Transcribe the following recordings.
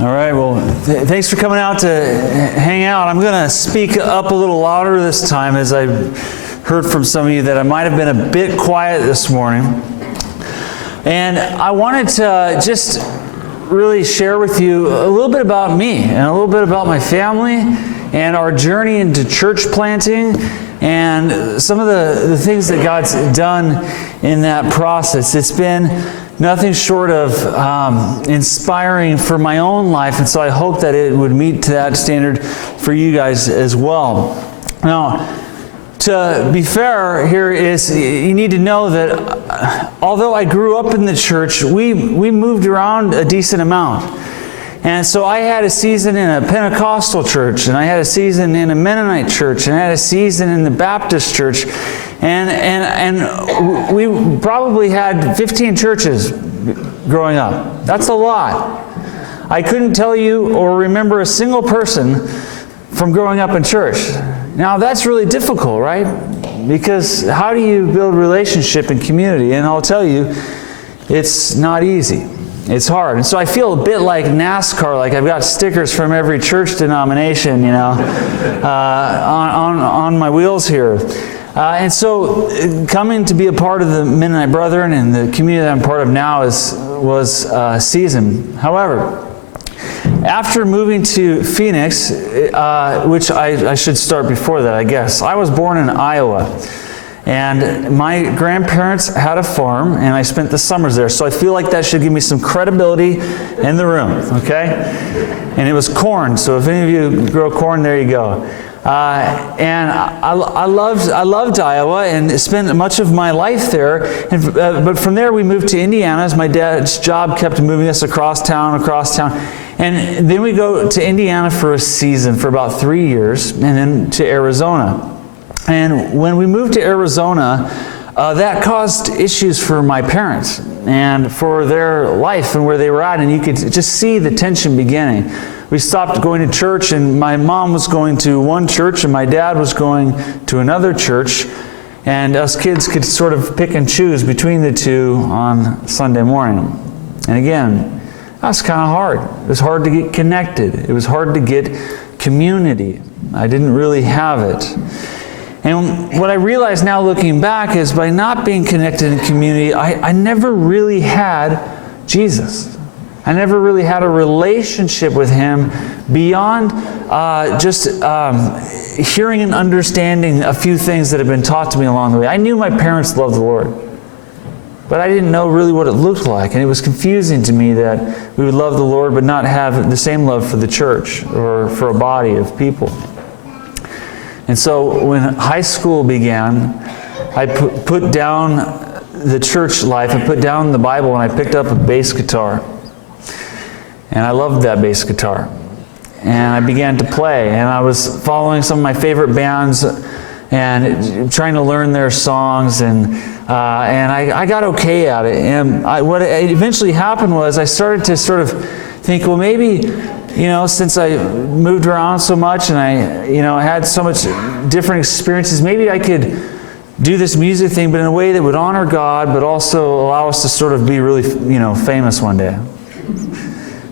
All right, well, thanks for coming out to hang out. I'm going to speak up a little louder this time, as I heard from some of you that I might have been a bit quiet this morning. And I wanted to just really share with you a little bit about me and a little bit about my family and our journey into church planting and some of the things that God's done in that process. It's been nothing short of inspiring for my own life, and so I hope that it would meet to that standard for you guys as well. Now, to be fair here is you need to know that although I grew up in the church, we moved around a decent amount. And so I had a season in a Pentecostal church, and I had a season in a Mennonite church, and I had a season in the Baptist church, and we probably had 15 churches growing up. That's a lot. I couldn't tell you or remember a single person from growing up in church. Now that's really difficult, right? Because how do you build relationship and community? And I'll tell you, it's not easy. It's hard. And so I feel a bit like NASCAR, like I've got stickers from every church denomination, on my wheels here. And so coming to be a part of the Mennonite Brethren and the community that I'm part of now was a season. However, after moving to Phoenix, which I should start before that, I guess. I was born in Iowa. And my grandparents had a farm, and I spent the summers there. So I feel like that should give me some credibility in the room, okay? And it was corn, so if any of you grow corn, there you go. And I loved Iowa and spent much of my life there. And, but from there we moved to Indiana, as my dad's job kept moving us across town. And then we go to Indiana for a season for about 3 years, and then to Arizona. And when we moved to Arizona, that caused issues for my parents and for their life and where they were at. And you could just see the tension beginning. We stopped going to church, and my mom was going to one church and my dad was going to another church. And us kids could sort of pick and choose between the two on Sunday morning. And again, that was kind of hard. It was hard to get connected. It was hard to get community. I didn't really have it. And what I realize now looking back is by not being connected in community, I never really had Jesus. I never really had a relationship with Him beyond just hearing and understanding a few things that have been taught to me along the way. I knew my parents loved the Lord, but I didn't know really what it looked like. And it was confusing to me that we would love the Lord but not have the same love for the church or for a body of people. And so when high school began, I put down the church life, I put down the Bible, and I picked up a bass guitar. And I loved that bass guitar. And I began to play, and I was following some of my favorite bands and trying to learn their songs, and I got okay at it. And what eventually happened was I started to sort of think, well, maybe, since I moved around so much and I had so much different experiences, maybe I could do this music thing, but in a way that would honor God, but also allow us to sort of be really, famous one day.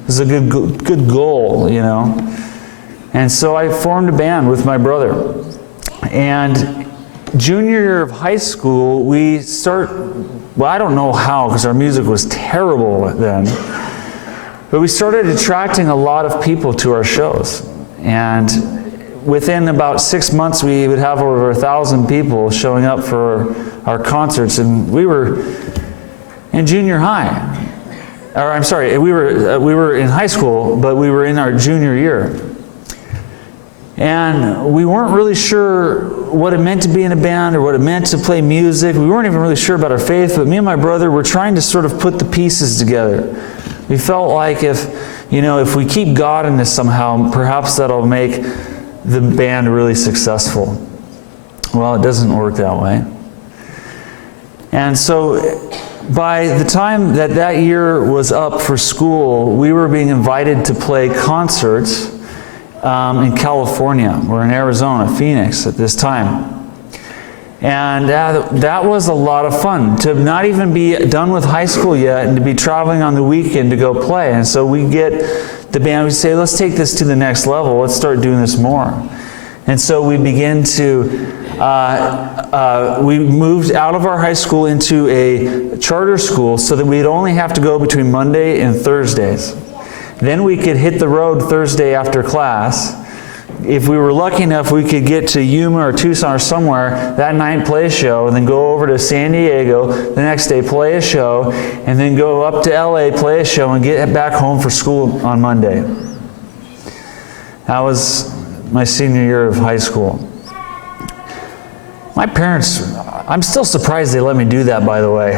This is a good goal, And so I formed a band with my brother. And junior year of high school, I don't know how, because our music was terrible then. But we started attracting a lot of people to our shows. And within about 6 months, we would have over 1,000 people showing up for our concerts. And we were in junior high. Or I'm sorry, we were in high school, but we were in our junior year. And we weren't really sure what it meant to be in a band or what it meant to play music. We weren't even really sure about our faith, but me and my brother were trying to sort of put the pieces together. We felt like if we keep God in this somehow, perhaps that'll make the band really successful. Well, it doesn't work that way. And so by the time that year was up for school, we were being invited to play concerts in California or in Arizona, Phoenix at this time. And that was a lot of fun, to not even be done with high school yet and to be traveling on the weekend to go play. And so we get the band, we say, let's take this to the next level. Let's start doing this more. And so we begin to, we moved out of our high school into a charter school so that we'd only have to go between Monday and Thursdays. Then we could hit the road Thursday after class. If we were lucky enough, we could get to Yuma or Tucson or somewhere that night, play a show, and then go over to San Diego the next day, play a show, and then go up to LA, play a show, and get back home for school on Monday. That was my senior year of high school. My parents, I'm still surprised they let me do that, by the way.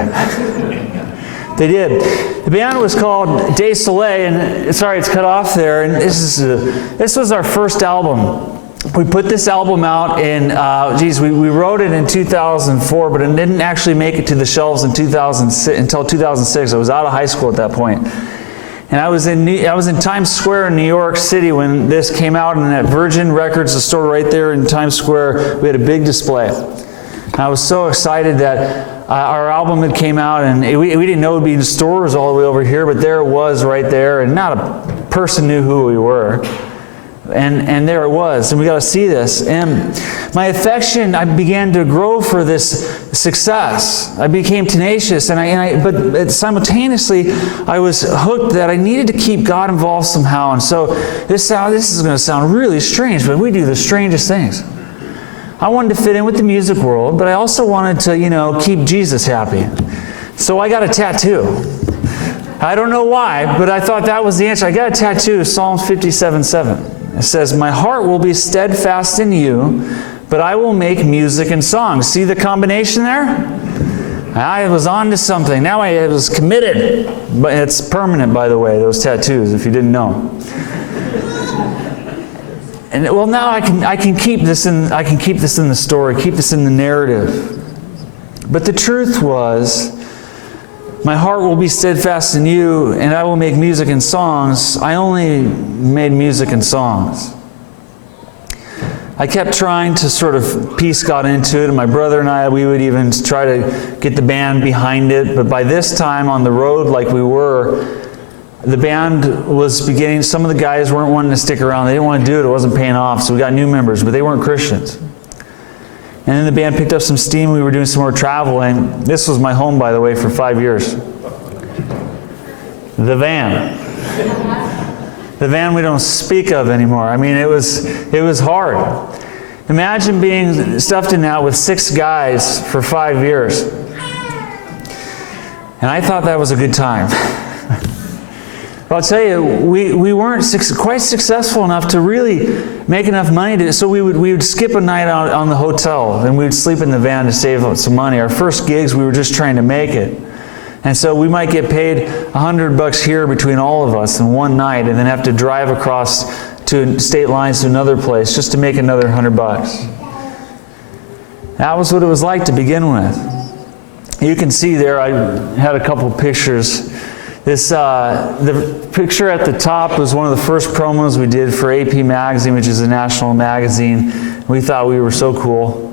They did. The band was called De Soleil, and sorry, it's cut off there. And this was our first album. We put this album out in, we wrote it in 2004, but it didn't actually make it to the shelves in 2006, until 2006. I was out of high school at that point. And I was in Times Square in New York City when this came out, and at Virgin Records, the store right there in Times Square, we had a big display. And I was so excited that our album had came out, and we didn't know it would be in stores all the way over here, but there it was right there, and not a person knew who we were. And there it was, and we got to see this. And my affection, I began to grow for this success. I became tenacious, but simultaneously, I was hooked that I needed to keep God involved somehow. And so this is going to sound really strange, but we do the strangest things. I wanted to fit in with the music world, but I also wanted to, keep Jesus happy. So I got a tattoo. I don't know why, but I thought that was the answer. I got a tattoo, Psalms 57:7. It says, "My heart will be steadfast in you, but I will make music and songs." See the combination there? I was on to something. Now I was committed. But it's permanent, by the way, those tattoos, if you didn't know. And well, now I can keep this in the story, keep this in the narrative. But the truth was, my heart will be steadfast in you, and I will make music and songs. I only made music and songs. I kept trying to sort of piece God into it, and my brother and I, we would even try to get the band behind it. But by this time, on the road like we were, the band was beginning, some of the guys weren't wanting to stick around. They didn't want to do it. It wasn't paying off. So we got new members, but they weren't Christians. And then the band picked up some steam. We were doing some more traveling. This was my home, by the way, for 5 years. The van. The van we don't speak of anymore. I mean, it was hard. Imagine being stuffed in that with 6 guys for 5 years. And I thought that was a good time. But I'll tell you, we weren't quite successful enough to really make enough money so we would skip a night out on the hotel, and we would sleep in the van to save up some money. Our first gigs, we were just trying to make it. And so we might get paid $100 here between all of us in one night, and then have to drive across to state lines to another place just to make another $100. That was what it was like to begin with. You can see there, I had a couple pictures. The picture at the top was one of the first promos we did for AP Magazine, which is a national magazine. We thought we were so cool.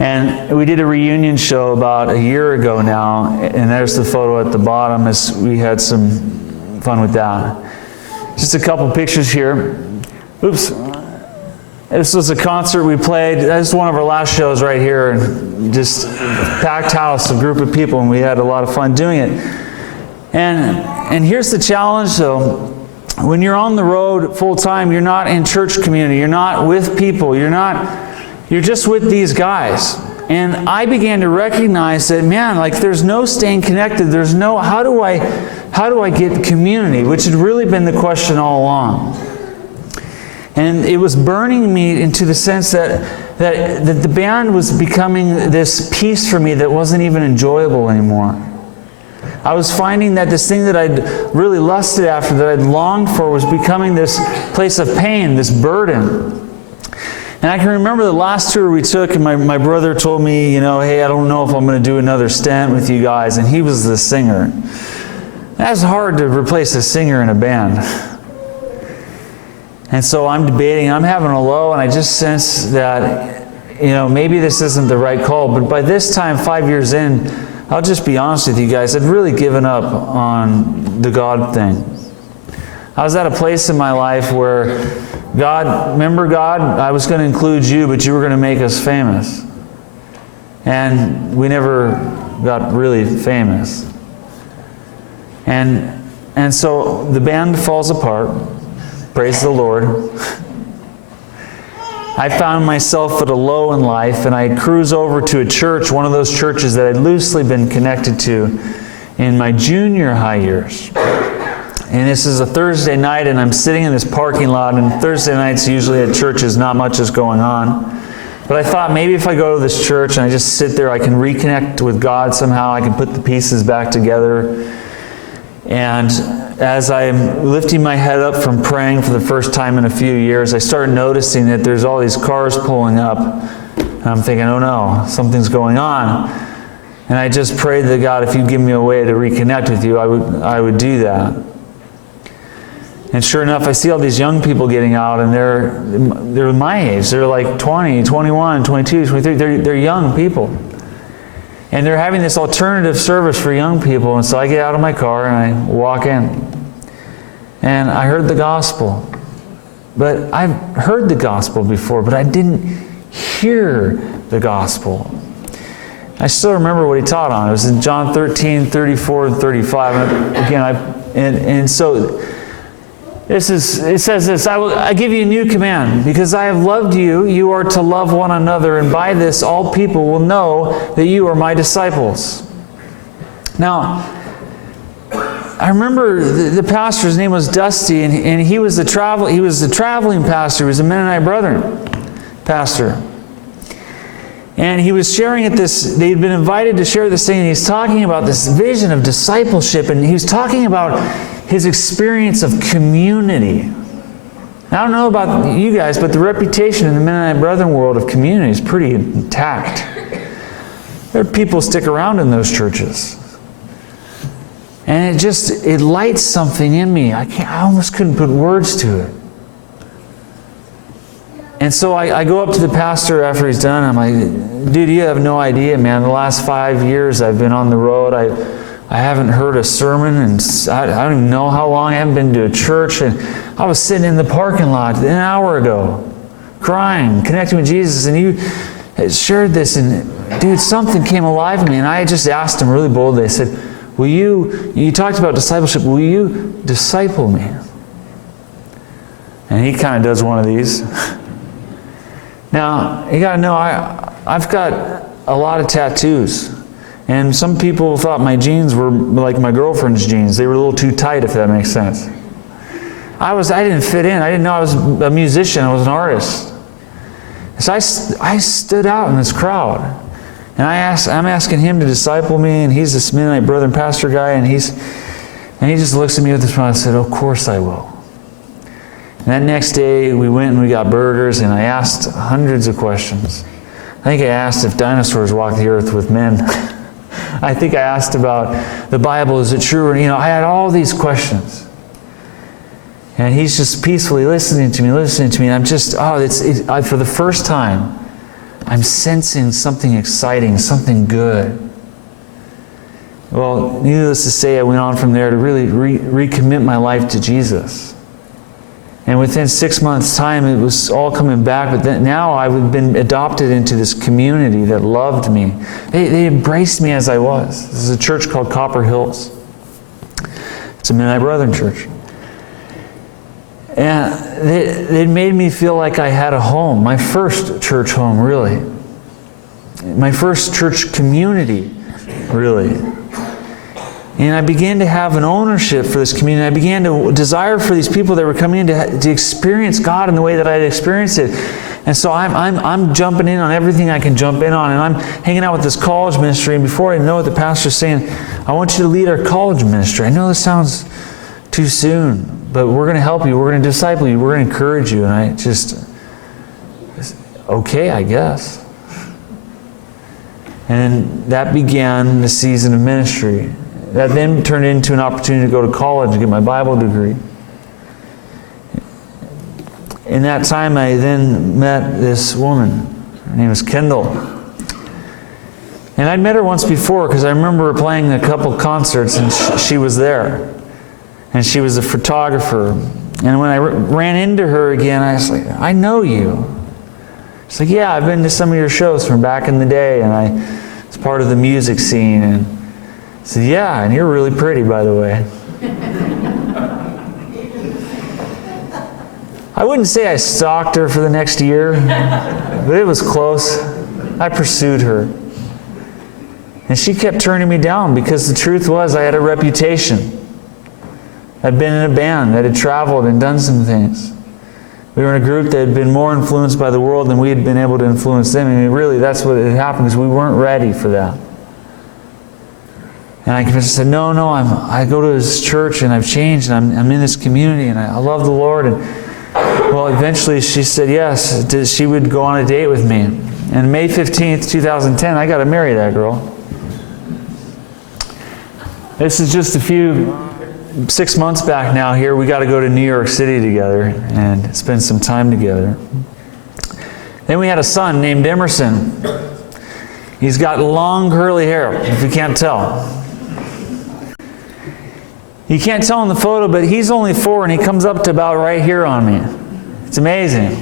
And we did a reunion show about a year ago now, and there's the photo at the bottom as we had some fun with that. Just a couple pictures here. Oops. This was a concert we played. This is one of our last shows right here, and just packed house, a group of people, and we had a lot of fun doing it. And here's the challenge, though. When you're on the road full time, you're not in church community. You're not with people. You're just with these guys. And I began to recognize that, man, like there's no staying connected. There's no, how do I get community? Which had really been the question all along. And it was burning me into the sense that the band was becoming this piece for me that wasn't even enjoyable anymore. I was finding that this thing that I'd really lusted after, that I'd longed for, was becoming this place of pain, this burden. And I can remember the last tour we took, and my brother told me, hey, I don't know if I'm going to do another stint with you guys. And he was the singer. That's hard to replace a singer in a band. And so I'm debating, I'm having a low, and I just sense that maybe this isn't the right call, but by this time, 5 years in, I'll just be honest with you guys, I'd really given up on the God thing. I was at a place in my life where remember God, I was going to include you, but you were going to make us famous. And we never got really famous. And so the band falls apart. Praise the Lord. I found myself at a low in life, and I cruise over to a church, one of those churches that I'd loosely been connected to in my junior high years. And this is a Thursday night, and I'm sitting in this parking lot, and Thursday nights usually at churches not much is going on. But I thought maybe if I go to this church and I just sit there, I can reconnect with God somehow. I can put the pieces back together. And as I'm lifting my head up from praying for the first time in a few years, I started noticing that there's all these cars pulling up. And I'm thinking, oh no, something's going on. And I just prayed to God, if you'd give me a way to reconnect with you, I would do that. And sure enough, I see all these young people getting out, and they're my age. They're like 20, 21, 22, 23. They're young people. And they're having this alternative service for young people. And so I get out of my car and I walk in. And I heard the gospel. But I've heard the gospel before, but I didn't hear the gospel. I still remember what he taught on. It was in John 13, 34, and 35. And so it says this, I give you a new command, because I have loved you, you are to love one another, and by this all people will know that you are my disciples. Now, I remember the pastor's name was Dusty, and he was the traveling pastor. He was a Mennonite Brethren pastor. And he was sharing at this, they'd been invited to share this thing, and he's talking about this vision of discipleship, and he was talking about his experience of community. I don't know about you guys, but the reputation in the Mennonite Brethren world of community is pretty intact. There are people stick around in those churches. And it lights something in me. I almost couldn't put words to it. And so I go up to the pastor after he's done. I'm like, dude, you have no idea, man. The last 5 years I've been on the road. I haven't heard a sermon, and I don't even know how long. I haven't been to a church. And I was sitting in the parking lot an hour ago, crying, connecting with Jesus. And you shared this, and dude, something came alive in me. And I just asked him really boldly. I said, you talked about discipleship, will you disciple me? And he kind of does one of these. Now, you got to know, I've got a lot of tattoos. And some people thought my jeans were like my girlfriend's jeans. They were a little too tight, if that makes sense. I didn't fit in. I didn't know I was a musician. I was an artist. So I stood out in this crowd. And I'm asking him to disciple me, and he's this Mennonite Brethren pastor guy, and he just looks at me with a smile and said, of course I will. And that next day, we went and we got burgers, and I asked hundreds of questions. I think I asked if dinosaurs walked the earth with men. I think I asked about the Bible, is it true? And, I had all these questions. And he's just peacefully listening to me, and I'm just, for the first time, I'm sensing something exciting, something good. Well, needless to say, I went on from there to really recommit my life to Jesus. And within 6 months' time, it was all coming back. But then, now I've been adopted into this community that loved me. They embraced me as I was. This is a church called Copper Hills. It's a Mennonite Brethren church. And they made me feel like I had a home. My first church home, really. My first church community, really. And I began to have an ownership for this community. I began to desire for these people that were coming in to experience God in the way that I had experienced it. And so I'm jumping in on everything I can jump in on. And I'm hanging out with this college ministry. And before I know it, the pastor's saying, I want you to lead our college ministry. I know this sounds too soon, but we're going to help you. We're going to disciple you. We're going to encourage you. And I just, okay, I guess. And that began the season of ministry. That then turned into an opportunity to go to college and get my Bible degree. In that time, I then met this woman. Her name was Kendall. And I'd met her once before because I remember playing a couple concerts and she was there. And she was a photographer. And when I ran into her again, I was like, I know you. She's like, yeah, I've been to some of your shows from back in the day, and I was part of the music scene. And I said, yeah, and you're really pretty, by the way. I wouldn't say I stalked her for the next year, but it was close. I pursued her. And she kept turning me down because the truth was I had a reputation. I'd been in a band that had traveled and done some things. We were in a group that had been more influenced by the world than we had been able to influence them. I mean, really, that's what had happened, is we weren't ready for that. And I said, no, I go to this church and I've changed and I'm in this community and I love the Lord. And well, eventually she said yes. She would go on a date with me. And May 15th, 2010, I got to marry that girl. This is just 6 months back now here. We got to go to New York City together and spend some time together. Then we had a son named Emerson. He's got long curly hair, if you can't tell. You can't tell in the photo, but he's only 4 and he comes up to about right here on me. It's amazing.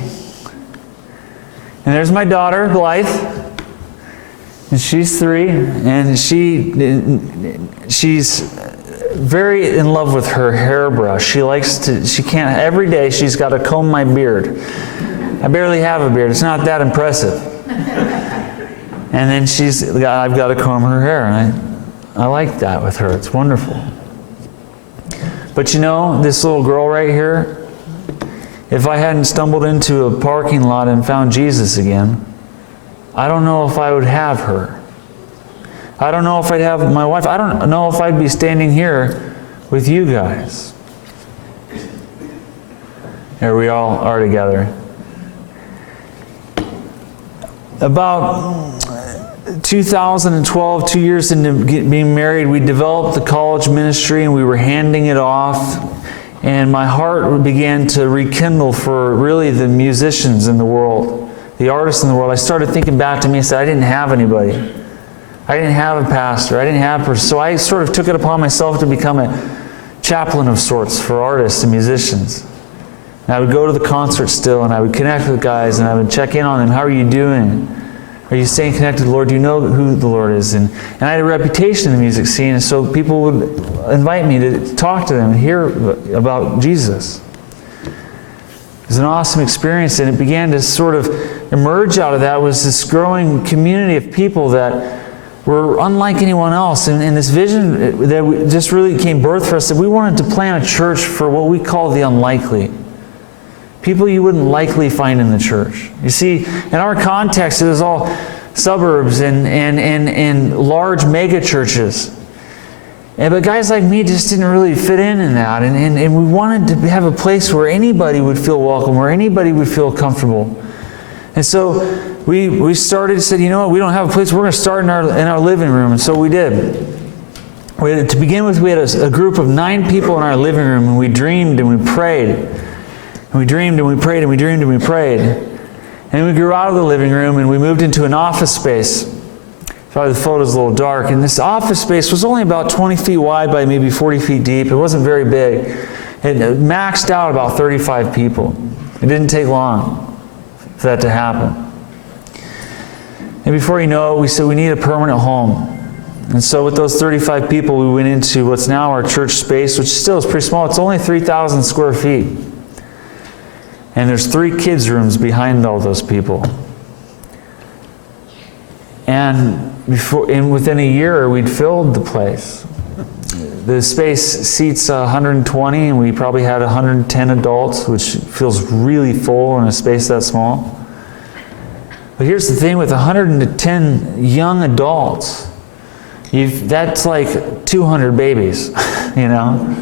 And there's my daughter, Blythe. And she's 3, and she's very in love with her hairbrush. Every day she's got to comb my beard. I barely have a beard. It's not that impressive. And then I've got to comb her hair. And I like that with her. It's wonderful. But you know, this little girl right here, if I hadn't stumbled into a parking lot and found Jesus again, I don't know if I would have her. I don't know if I'd have my wife. I don't know if I'd be standing here with you guys. Here we all are together. About 2012, 2 years into being married, we developed the college ministry and we were handing it off. And my heart began to rekindle for really the musicians in the world, the artists in the world. I started thinking back to me and said, I didn't have anybody. I didn't have a pastor. I didn't have a person. So I sort of took it upon myself to become a chaplain of sorts for artists and musicians. And I would go to the concert still, and I would connect with guys, and I would check in on them. How are you doing? Are you staying connected to the Lord? Do you know who the Lord is? And I had a reputation in the music scene, and so people would invite me to talk to them and hear about Jesus. It was an awesome experience, and it began to sort of emerge out of that was this growing community of people that were unlike anyone else. And this vision that just really came birth for us, that we wanted to plant a church for what we call the unlikely. People you wouldn't likely find in the church. You see, in our context, it was all suburbs and large mega churches. But guys like me just didn't really fit in that. And we wanted to have a place where anybody would feel welcome, where anybody would feel comfortable. And so we said, you know what, we don't have a place. We're going to start in our living room. And so we did. To begin with, we had a group of 9 people in our living room, and we dreamed and we prayed. And we dreamed and we prayed and we dreamed and we prayed. And we grew out of the living room and we moved into an office space. Probably the photo's a little dark. And this office space was only about 20 feet wide by maybe 40 feet deep. It wasn't very big. It maxed out about 35 people. It didn't take long for that to happen. And before you know it, we said we need a permanent home. And so with those 35 people, we went into what's now our church space, which still is pretty small. It's only 3,000 square feet. And there's 3 kids' rooms behind all those people. And within a year, we'd filled the place. The space seats 120, and we probably had 110 adults, which feels really full in a space that small. But here's the thing, with 110 young adults, that's like 200 babies, you know?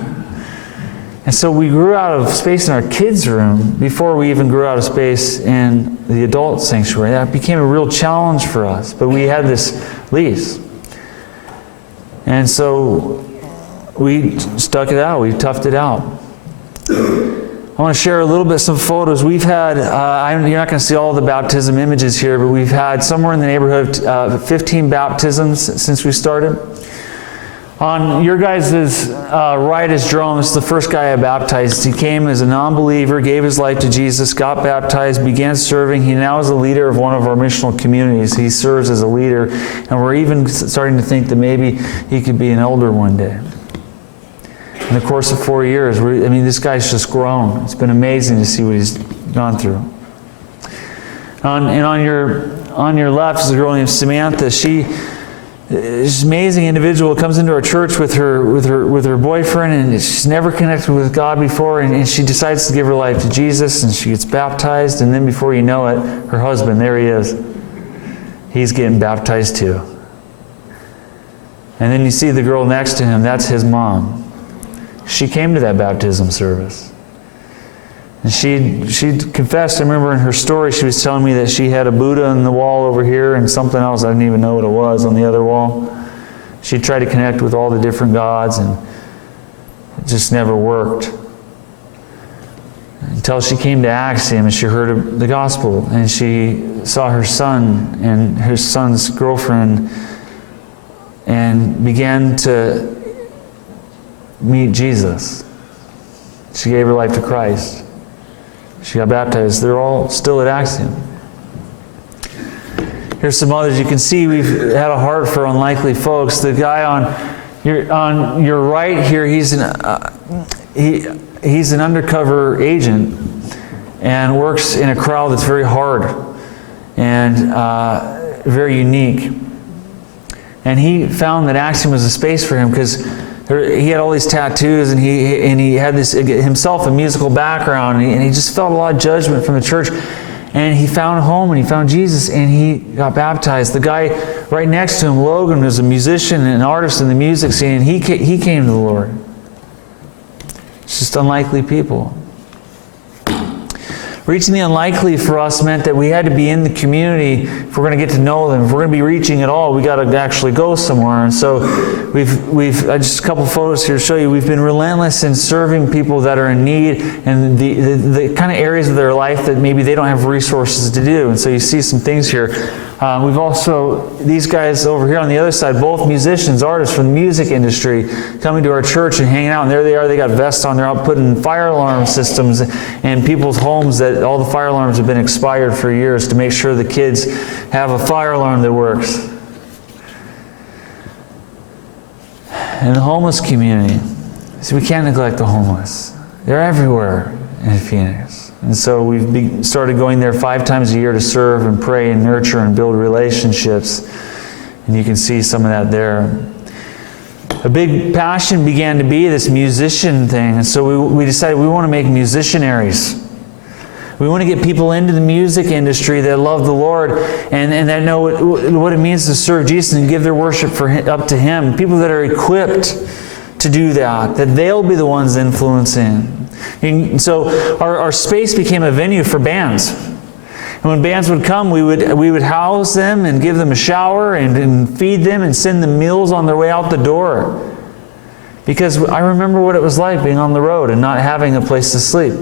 And so we grew out of space in our kids' room before we even grew out of space in the adult sanctuary. That became a real challenge for us, but we had this lease. And so we stuck it out, we toughed it out. I want to share a little bit some photos. We've had, you're not going to see all the baptism images here, but we've had somewhere in the neighborhood of 15 baptisms since we started. On your guys' right is Jerome. This is the first guy I baptized. He came as a non-believer, gave his life to Jesus, got baptized, began serving. He now is a leader of one of our missional communities. He serves as a leader, and we're even starting to think that maybe he could be an elder one day. In the course of 4 years, this guy's just grown. It's been amazing to see what he's gone through. On your left is a girl named Samantha. She's an amazing individual. Comes into our church with her boyfriend, and she's never connected with God before, and she decides to give her life to Jesus, and she gets baptized, and then before you know it, her husband, there he is. He's getting baptized too. And then you see the girl next to him. That's his mom. She came to that baptism service. And she confessed. I remember in her story, she was telling me that she had a Buddha on the wall over here and something else, I didn't even know what it was, on the other wall. She tried to connect with all the different gods, and it just never worked. Until she came to Axiom and she heard the gospel, and she saw her son and her son's girlfriend and began to meet Jesus. She gave her life to Christ. She got baptized. They're all still at Axiom. Here's some others. You can see we've had a heart for unlikely folks. The guy on your right here, he's an undercover agent and works in a crowd that's very hard and very unique. And he found that Axiom was a space for him because he had all these tattoos, and he had this himself a musical background, and he just felt a lot of judgment from the church. And he found home, and he found Jesus, and he got baptized. The guy right next to him, Logan, was a musician and an artist in the music scene, and he came to the Lord. It's just unlikely people. Reaching the unlikely for us meant that we had to be in the community if we're going to get to know them. If we're going to be reaching at all, we got to actually go somewhere. And so we've just a couple photos here to show you. We've been relentless in serving people that are in need and the kind of areas of their life that maybe they don't have resources to do. And so you see some things here. We've also, these guys over here on the other side, both musicians, artists from the music industry, coming to our church and hanging out. And there they are, they got vests on, they're out putting fire alarm systems in people's homes that all the fire alarms have been expired for years to make sure the kids have a fire alarm that works. And the homeless community. See, we can't neglect the homeless. They're everywhere in Phoenix. And so we've started going there 5 times a year to serve and pray and nurture and build relationships. And you can see some of that there. A big passion began to be this musician thing. And so we decided we want to make musicianaries. We want to get people into the music industry that love the Lord and that know what it means to serve Jesus and give their worship up to Him. People that are equipped to do that they'll be the ones influencing. And so our space became a venue for bands. And when bands would come, we would house them and give them a shower and feed them and send them meals on their way out the door. Because I remember what it was like being on the road and not having a place to sleep.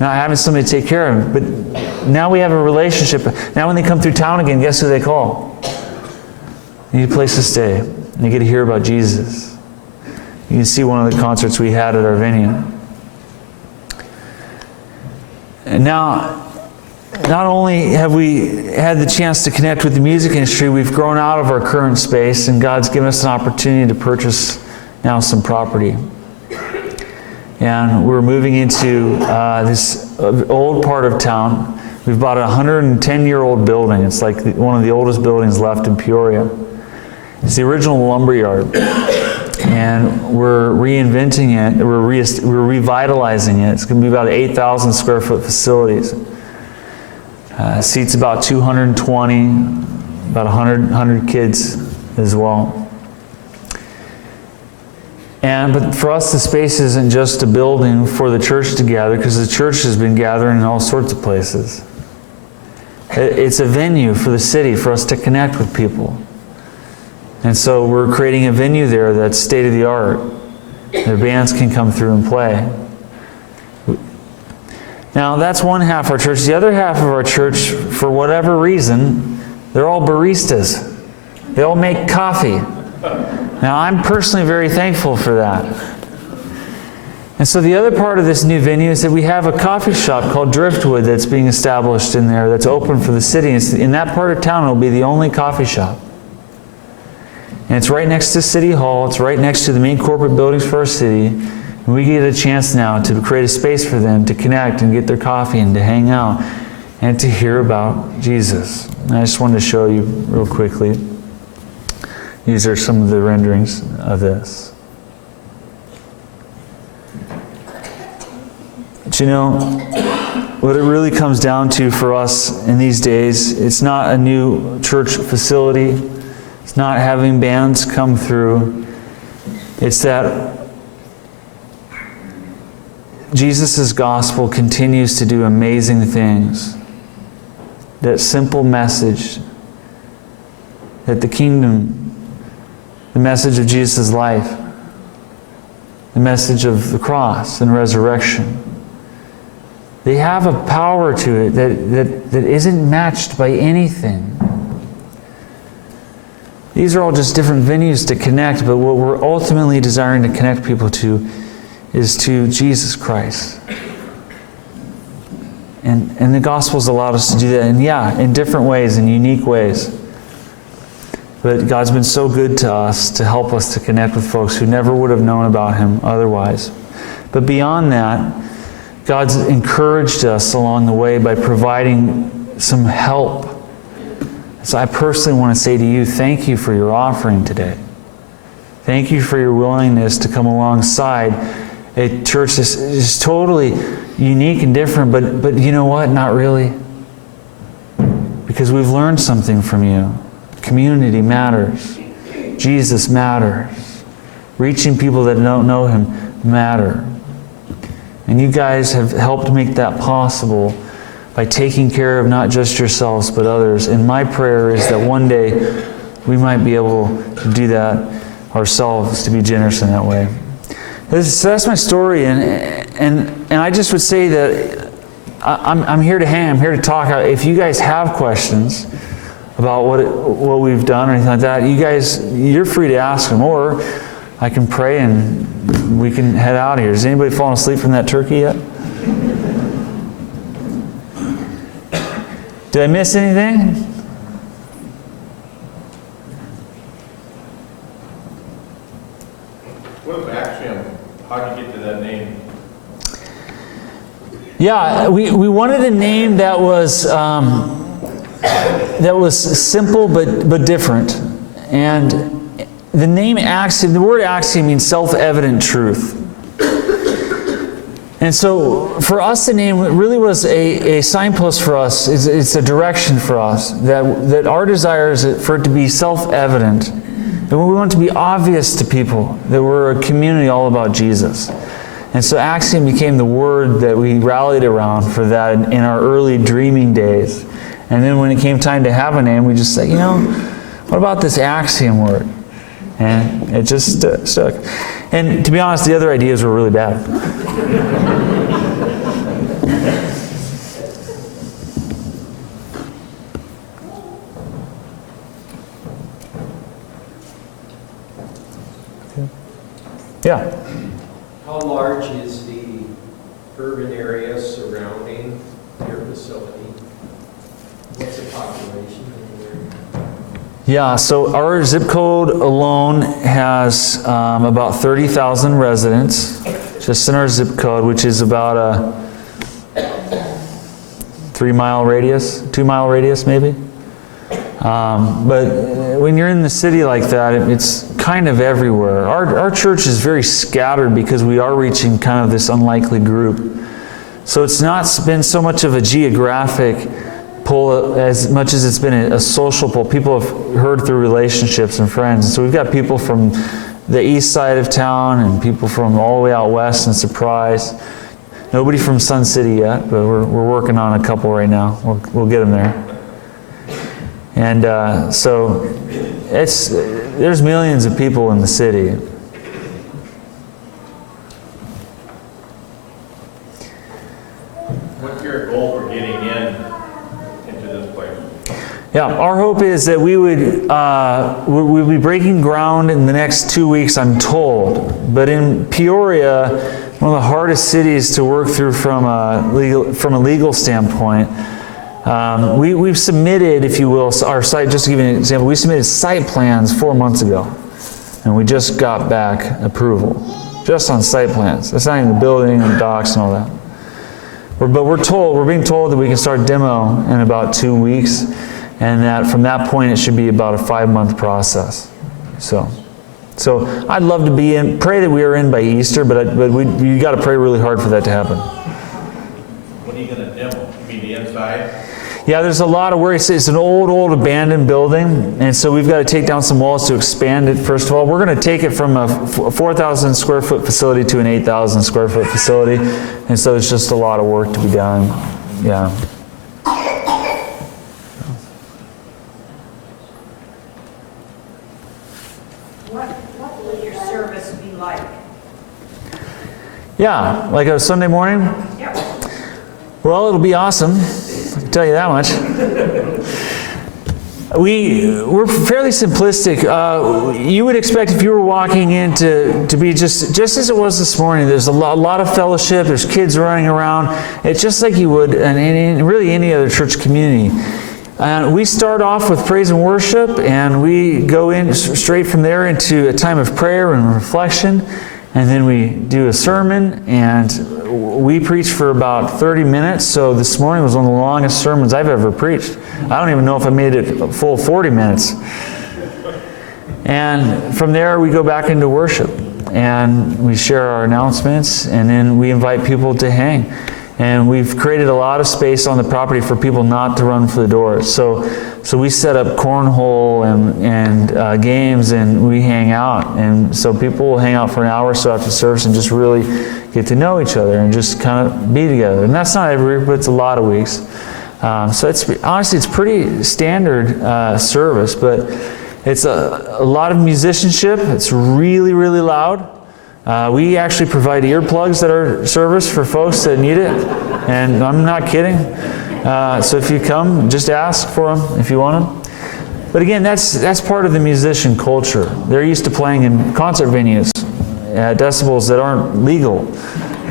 Not having somebody to take care of them. But now we have a relationship. Now when they come through town again, guess who they call? They need a place to stay. And they get to hear about Jesus. You can see one of the concerts we had at our venue. And now, not only have we had the chance to connect with the music industry, we've grown out of our current space, and God's given us an opportunity to purchase now some property. And we're moving into this old part of town. We've bought a 110-year-old building. It's like one of the oldest buildings left in Peoria. It's the original lumberyard. And we're reinventing it. We're revitalizing it. It's going to be about an 8,000 square foot facilities. Seats about 220, about 100 kids as well. But for us, the space isn't just a building for the church to gather, because the church has been gathering in all sorts of places. It's a venue for the city, for us to connect with people. And so we're creating a venue there that's state-of-the-art. Their bands can come through and play. Now, that's one half of our church. The other half of our church, for whatever reason, they're all baristas. They all make coffee. Now, I'm personally very thankful for that. And so the other part of this new venue is that we have a coffee shop called Driftwood that's being established in there that's open for the city. In that part of town, it'll be the only coffee shop. And it's right next to City Hall. It's right next to the main corporate buildings for our city. And we get a chance now to create a space for them to connect and get their coffee and to hang out and to hear about Jesus. And I just wanted to show you real quickly. These are some of the renderings of this. But you know, what it really comes down to for us in these days, it's not a new church facility. It's not having bands come through. It's that Jesus' gospel continues to do amazing things. That simple message that the kingdom, the message of Jesus' life, the message of the cross and resurrection, they have a power to it that isn't matched by anything. These are all just different venues to connect, but what we're ultimately desiring to connect people to is to Jesus Christ. And the gospel's allowed us to do that, and in different ways, in unique ways. But God's been so good to us to help us to connect with folks who never would have known about Him otherwise. But beyond that, God's encouraged us along the way by providing some help. So I personally want to say to you, thank you for your offering today. Thank you for your willingness to come alongside a church that is totally unique and different, but you know what? Not really. Because we've learned something from you. Community matters. Jesus matters. Reaching people that don't know Him matter. And you guys have helped make that possible by taking care of not just yourselves but others. And my prayer is that one day we might be able to do that ourselves, to be generous in that way. So that's my story, and I just would say that I'm here to hang. I'm here to talk. If you guys have questions about what we've done or anything like that, you're free to ask them, or I can pray and we can head out of here. Has anybody fallen asleep from that turkey yet? Did I miss anything? What about Axiom? How did you get to that name? Yeah, we wanted a name that was simple but different. And the name Axiom, the word Axiom means self-evident truth. And so for us, the name really was a signpost for us. It's a direction for us that our desire is for it to be self-evident. And we want it to be obvious to people that we're a community all about Jesus. And so Axiom became the word that we rallied around for that in our early dreaming days. And then when it came time to have a name, we just said, what about this Axiom word? And it just stuck. And to be honest, the other ideas were really bad. Yeah. How large is the urban area surrounding your facility? What's the population in the area? Yeah, so our zip code alone has about 30,000 residents, just in our zip code, which is about a 3-mile radius, 2-mile radius maybe. But when you're in the city like that, it's kind of everywhere. Our church is very scattered because we are reaching kind of this unlikely group. So it's not been so much of a geographic pull as much as it's been a social pull. People have heard through relationships and friends. And so we've got people from the east side of town and people from all the way out west in Surprise. Nobody from Sun City yet, but we're working on a couple right now. We'll get them there. And so there's millions of people in the city. What's your goal for getting into this place? Yeah, our hope is that we would we'll be breaking ground in the next 2 weeks, I'm told. But in Peoria, one of the hardest cities to work through from a legal standpoint, we've submitted, if you will, our site. Just to give you an example, we submitted site plans 4 months ago, and we just got back approval, just on site plans. That's not even the building and docks and all that. But we're being told that we can start demo in about 2 weeks. And that from that point, it should be about a 5-month process. So I'd love to be in. Pray that we are in by Easter, but you got to pray really hard for that to happen. What are you going to demo? You mean the inside? Yeah, there's a lot of work. It's an old abandoned building, and so we've got to take down some walls to expand it. First of all, we're going to take it from a 4,000 square foot facility to an 8,000 square foot facility, and so it's just a lot of work to be done. Yeah. What will your service be like? Yeah, like a Sunday morning? Yep. Well, it'll be awesome. I can tell you that much. We're fairly simplistic. You would expect if you were walking in to be just as it was this morning. There's a lot of fellowship. There's kids running around. It's just like you would in really any other church community. And we start off with praise and worship, and we go in straight from there into a time of prayer and reflection. And then we do a sermon, and we preach for about 30 minutes. So this morning was one of the longest sermons I've ever preached. I don't even know if I made it a full 40 minutes. And from there, we go back into worship, and we share our announcements, and then we invite people to hang. And we've created a lot of space on the property for people not to run for the doors. So we set up cornhole and games, and we hang out. And so people will hang out for an hour or so after service and just really get to know each other and just kind of be together. And that's not every week, but it's a lot of weeks. So it's pretty standard service, but it's a lot of musicianship. It's really, really loud. We actually provide earplugs at our service for folks that need it, and I'm not kidding. So if you come, just ask for them if you want them. But again, that's part of the musician culture. They're used to playing in concert venues at decibels that aren't legal,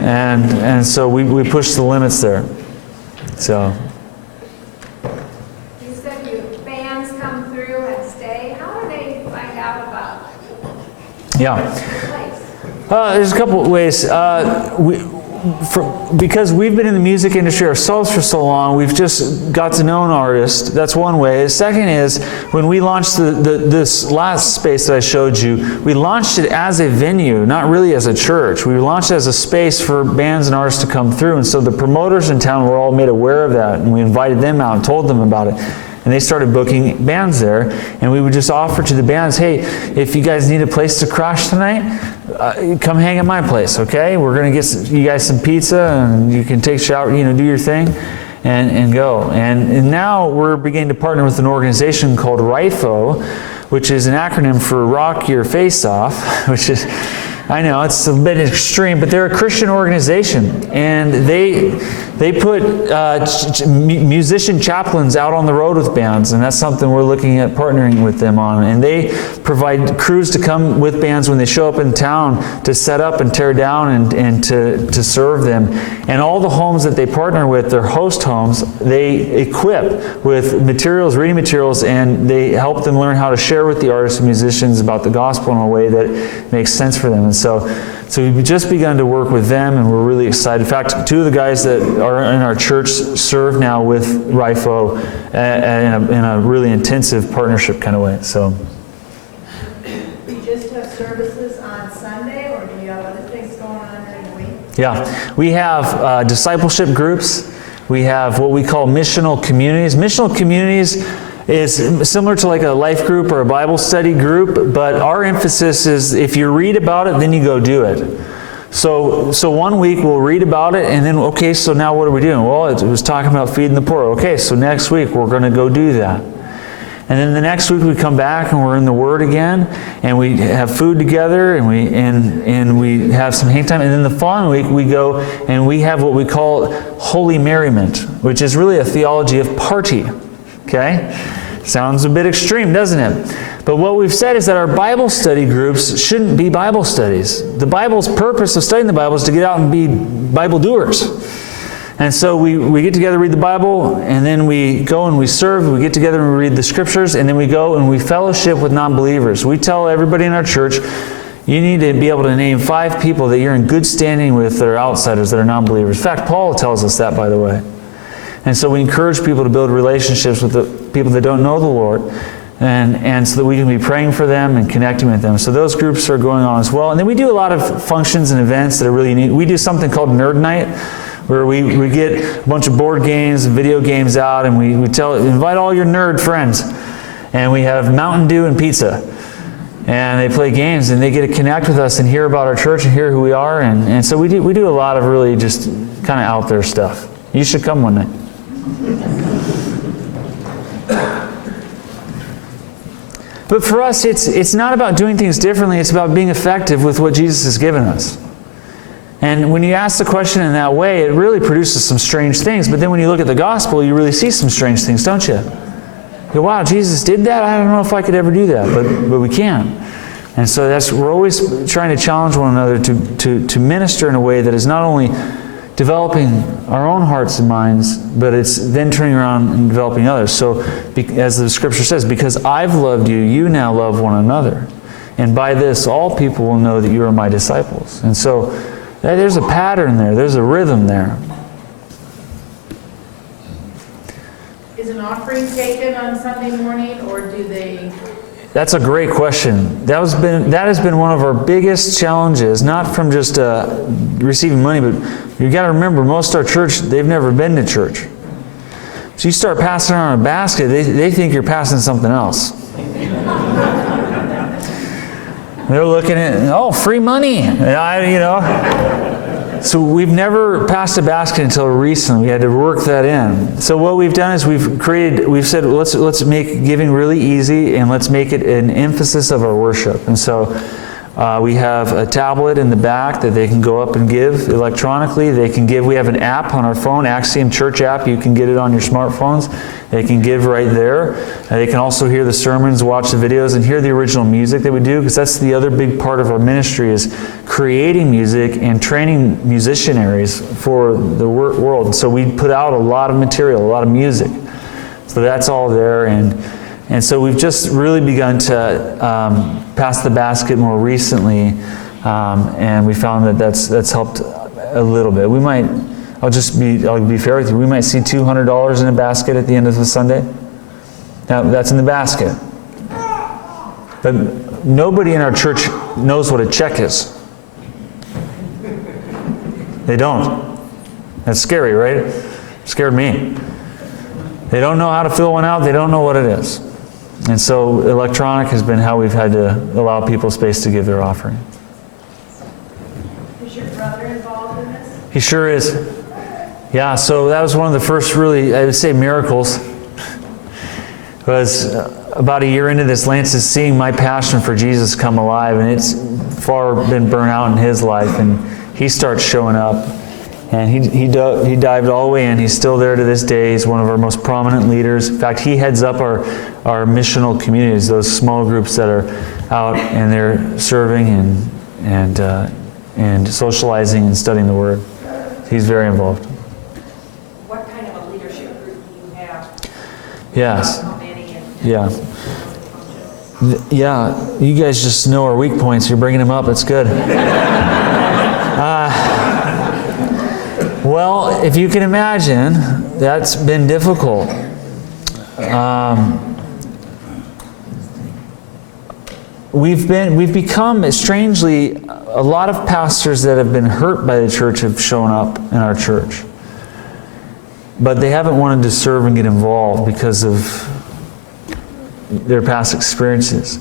and so we push the limits there. So. You said bands come through and stay. How do they find out about Yeah. the place? There's a couple of ways. Because we've been in the music industry ourselves for so long, we've just got to know an artist. That's one way. The second is, when we launched this last space that I showed you, we launched it as a venue, not really as a church. We launched it as a space for bands and artists to come through. And so the promoters in town were all made aware of that, and we invited them out and told them about it. And they started booking bands there, and we would just offer to the bands, hey, if you guys need a place to crash tonight, come hang at my place, okay? We're going to get you guys some pizza, and you can take a shower, do your thing, and go. And now we're beginning to partner with an organization called RIFO, which is an acronym for Rock Your Face Off, which is, I know, it's a bit extreme, but they're a Christian organization, and they put musician chaplains out on the road with bands, and that's something we're looking at partnering with them on. And they provide crews to come with bands when they show up in town to set up and tear down and to serve them. And all the homes that they partner with, their host homes, they equip with materials, reading materials, and they help them learn how to share with the artists and musicians about the gospel in a way that makes sense for them. And so we've just begun to work with them, and we're really excited. In fact, two of the guys that are in our church serve now with RIFO in a really intensive partnership kind of way. So. You just have services on Sunday, or do you have other things going on during the week? Yeah, we have discipleship groups. We have what we call missional communities. Missional communities is similar to like a life group or a Bible study group, but our emphasis is if you read about it, then you go do it. So 1 week we'll read about it, and then, okay, so now what are we doing? Well, it was talking about feeding the poor. Okay, so next week we're going to go do that. And then the next week we come back and we're in the Word again, and we have food together, and we have some hang time. And then the following week we go and we have what we call Holy Merriment, which is really a theology of party. Okay? Sounds a bit extreme, doesn't it? But what we've said is that our Bible study groups shouldn't be Bible studies. The Bible's purpose of studying the Bible is to get out and be Bible doers. And so we get together, read the Bible, and then we go and we serve. We get together and we read the Scriptures, and then we go and we fellowship with non-believers. We tell everybody in our church, you need to be able to name 5 people that you're in good standing with that are outsiders, that are non-believers. In fact, Paul tells us that, by the way. And so we encourage people to build relationships with the people that don't know the Lord, and so that we can be praying for them and connecting with them. So those groups are going on as well. And then we do a lot of functions and events that are really neat. We do something called Nerd Night, where we get a bunch of board games and video games out, and we invite all your nerd friends. And we have Mountain Dew and pizza. And they play games, and they get to connect with us and hear about our church and hear who we are. And so we do a lot of really just kind of out there stuff. You should come one night. But for us, it's not about doing things differently. It's about being effective with what Jesus has given us. And when you ask the question in that way, it really produces some strange things. But then when you look at the gospel, you really see some strange things, don't you? You go, wow, Jesus did that? I don't know if I could ever do that, but we can. And so we're always trying to challenge one another to minister in a way that is not only developing our own hearts and minds, but it's then turning around and developing others. So, as the Scripture says, because I've loved you, you now love one another. And by this, all people will know that you are my disciples. And so, there's a pattern there. There's a rhythm there. Is an offering taken on Sunday morning, or do they? That's a great question. That has been one of our biggest challenges, not from just receiving money, but you got to remember, most of our church, they've never been to church. So you start passing around a basket, they think you're passing something else. They're looking at, free money. So we've never passed a basket until recently. We had to work that in. So what we've done is we've said, let's make giving really easy, and let's make it an emphasis of our worship. And so we have a tablet in the back that they can go up and give electronically. They can give. We have an app on our phone, Axiom Church app. You can get it on your smartphones. They can give right there. They can also hear the sermons, watch the videos, and hear the original music that we do, because that's the other big part of our ministry, is creating music and training musicianaries for the world. And so we put out a lot of material, a lot of music. So that's all there. And so we've just really begun to pass the basket more recently, and we found that that's helped a little bit. I'll be fair with you. We might see $200 in a basket at the end of the Sunday. Now that's in the basket, but nobody in our church knows what a check is. They don't. That's scary, right? It scared me. They don't know how to fill one out. They don't know what it is. And so electronic has been how we've had to allow people space to give their offering. Is your brother involved in this? He sure is. Yeah, so that was one of the first really, I would say, miracles. Was about a year into this, Lance is seeing my passion for Jesus come alive, and it's far been burnt out in his life, and he starts showing up. And he dived all the way in. He's still there to this day. He's one of our most prominent leaders. In fact, he heads up our missional communities, those small groups that are out and they're serving and socializing and studying the Word. He's very involved. What kind of a leadership group do you have? Yes. How many? Yeah. Yeah. You guys just know our weak points. You're bringing them up. It's good. Well, if you can imagine, that's been difficult. We've become, strangely, a lot of pastors that have been hurt by the church have shown up in our church. But they haven't wanted to serve and get involved because of their past experiences.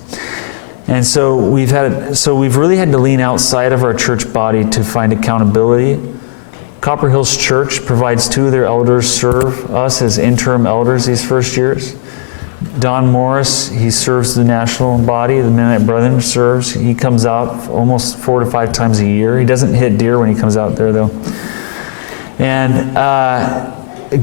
And so we've really had to lean outside of our church body to find accountability. Copper Hills Church provides 2 of their elders serve us as interim elders these first years. Don Morris, he serves the national body. The Mennonite Brethren serves. He comes out almost 4 to 5 times a year. He doesn't hit deer when he comes out there, though. And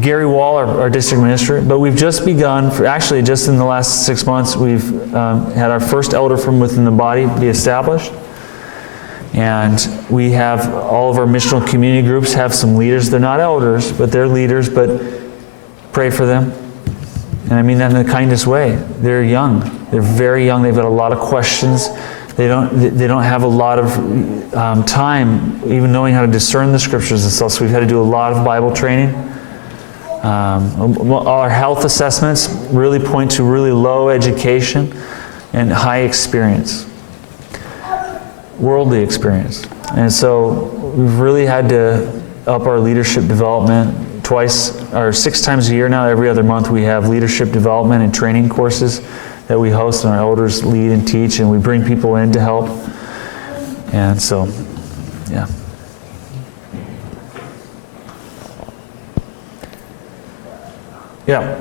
Gary Wall, our district minister. But we've just begun, actually just in the last 6 months, we've had our first elder from within the body be established. And we have all of our missional community groups have some leaders. They're not elders, but they're leaders. But pray for them. And I mean that in the kindest way. They're young. They're very young. They've got a lot of questions. They don't have a lot of time even knowing how to discern the scriptures and stuff. So we've had to do a lot of Bible training. Our health assessments really point to really low education and high experience. Worldly experience. And so we've really had to up our leadership development. 6 times a year now, every other month, we have leadership development and training courses that we host, and our elders lead and teach, and we bring people in to help. And so, yeah. Yeah.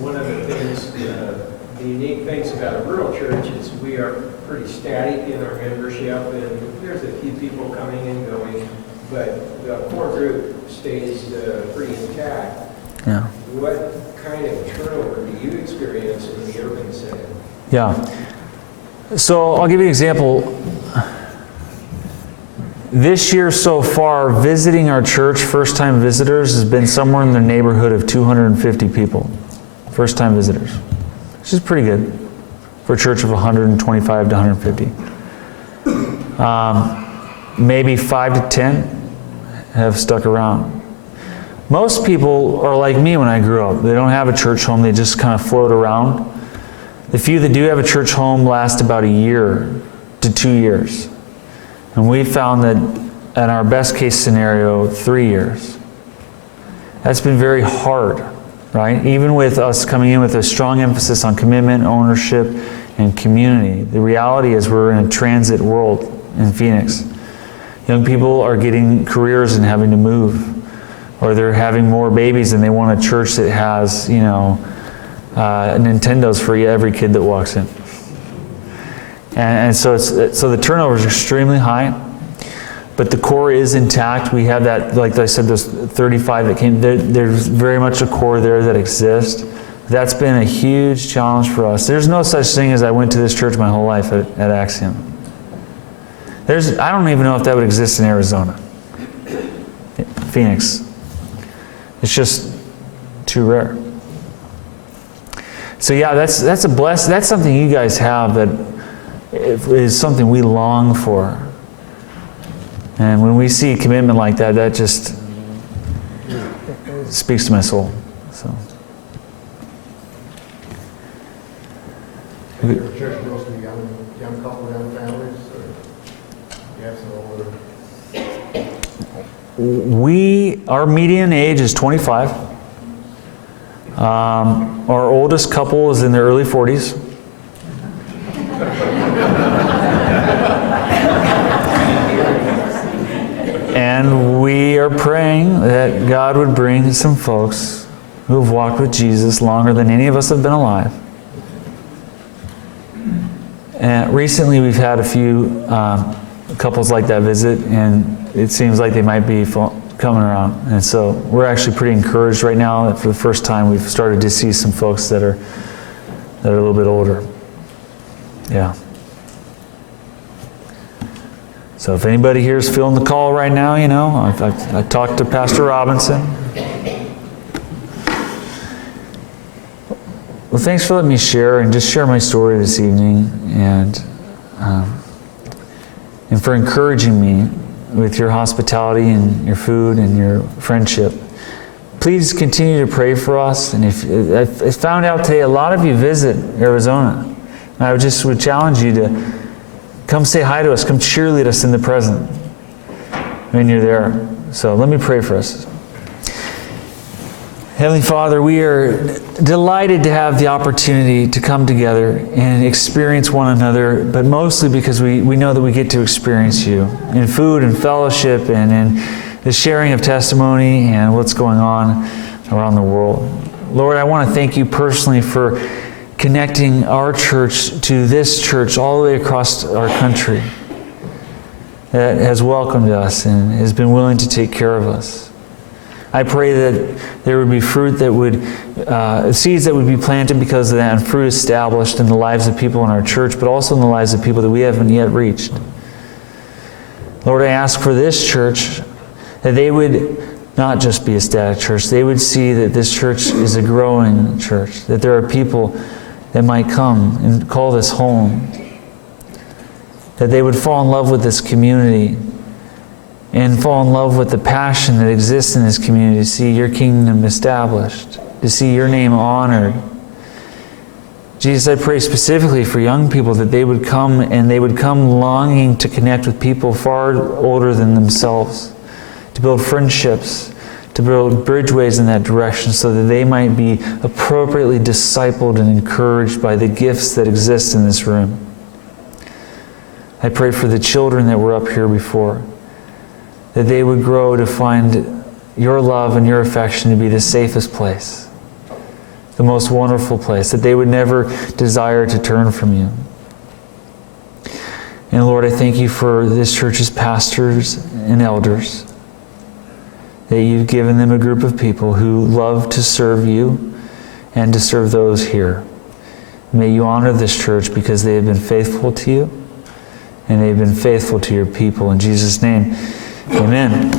One of the things, the unique things about a rural church is we are pretty static in our membership, and there's a few people coming and going, but the core group stays pretty intact. Yeah. What kind of turnover do you experience in the urban setting? Yeah. So I'll give you an example. This year so far, visiting our church, first-time visitors, has been somewhere in the neighborhood of 250 people. First-time visitors. Which is pretty good for a church of 125 to 150. Maybe 5 to 10 have stuck around. Most people are like me when I grew up. They don't have a church home. They just kind of float around. The few that do have a church home last about a year to 2 years. And we found that in our best case scenario, 3 years. That's been very hard, right? Even with us coming in with a strong emphasis on commitment, ownership, and community. The reality is we're in a transit world in Phoenix. Young people are getting careers and having to move. Or they're having more babies and they want a church that has, Nintendos for every kid that walks in. And so the turnover is extremely high, but the core is intact. We have that, like I said, those 35 that came. There's very much a core there that exists. That's been a huge challenge for us. There's no such thing as I went to this church my whole life at Axiom. I don't even know if that would exist in Arizona, Phoenix. It's just too rare. So yeah, that's a blessing. That's something you guys have that is something we long for. And when we see commitment like that, that just speaks to my soul. So. Is your church mostly young couples, young families, or you have some older? Our median age is 25. Our oldest couple is in their early 40s. And we are praying that God would bring some folks who have walked with Jesus longer than any of us have been alive. And recently we've had a few couples like that visit, and it seems like they might be coming around. And so we're actually pretty encouraged right now that for the first time we've started to see some folks that are a little bit older. Yeah. So if anybody here is feeling the call right now, I talked to Pastor Robinson. Well, thanks for letting me share and just share my story this evening, and for encouraging me with your hospitality and your food and your friendship. Please continue to pray for us. And if I found out today, a lot of you visit Arizona. And I would challenge you to come say hi to us, come cheerlead us in the present when you're there. So let me pray for us. Heavenly Father, we are delighted to have the opportunity to come together and experience one another, but mostly because we know that we get to experience you in food and fellowship and in the sharing of testimony and what's going on around the world. Lord, I want to thank you personally for connecting our church to this church all the way across our country that has welcomed us and has been willing to take care of us. I pray that there would be fruit that would, seeds that would be planted because of that, and fruit established in the lives of people in our church, but also in the lives of people that we haven't yet reached. Lord, I ask for this church that they would not just be a static church. They would see that this church is a growing church, that there are people that might come and call this home, that they would fall in love with this community and fall in love with the passion that exists in this community to see your kingdom established, to see your name honored. Jesus, I pray specifically for young people that they would come, and they would come longing to connect with people far older than themselves, to build friendships, to build bridgeways in that direction so that they might be appropriately discipled and encouraged by the gifts that exist in this room. I pray for the children that were up here before, that they would grow to find your love and your affection to be the safest place, the most wonderful place, that they would never desire to turn from you. And Lord, I thank you for this church's pastors and elders, that you've given them a group of people who love to serve you and to serve those here. May you honor this church because they have been faithful to you and they've been faithful to your people. In Jesus' name, amen.